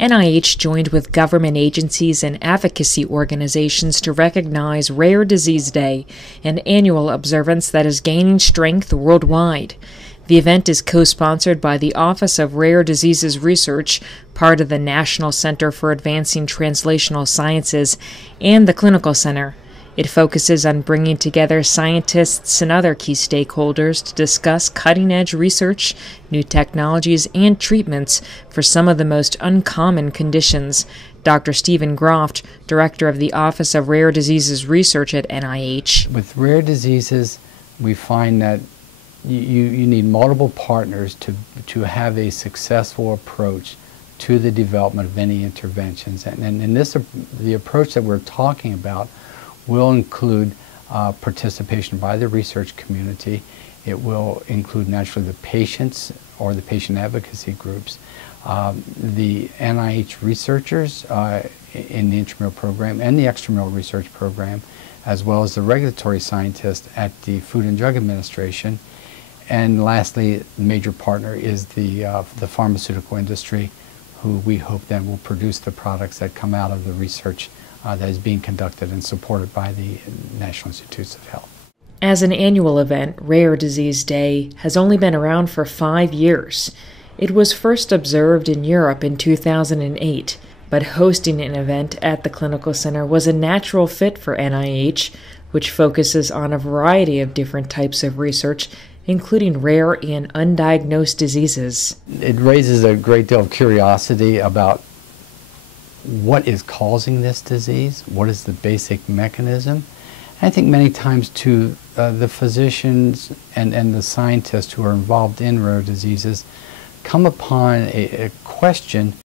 NIH joined with government agencies and advocacy organizations to recognize Rare Disease Day, an annual observance that is gaining strength worldwide. The event is co-sponsored by the Office of Rare Diseases Research, part of the National Center for Advancing Translational Sciences, and the Clinical Center. It focuses on bringing together scientists and other key stakeholders to discuss cutting-edge research, new technologies, and treatments for some of the most uncommon conditions. Dr. Stephen Groft, director of the Office of Rare Diseases Research at NIH. With rare diseases, we find that you need multiple partners to have a successful approach to the development of any interventions. And in this, the approach that we're talking about will include participation by the research community. It will include naturally the patients or the patient advocacy groups, the NIH researchers in the intramural program and the extramural research program, as well as the regulatory scientists at the Food and Drug Administration. And lastly, the major partner is the pharmaceutical industry, who we hope then will produce the products that come out of the research that is being conducted and supported by the National Institutes of Health. As an annual event, Rare Disease Day has only been around for 5 years. It was first observed in Europe in 2008, but hosting an event at the Clinical Center was a natural fit for NIH, which focuses on a variety of different types of research, including rare and undiagnosed diseases. It raises a great deal of curiosity about what is causing this disease, what is the basic mechanism. I think many times too, the physicians and the scientists who are involved in rare diseases come upon a question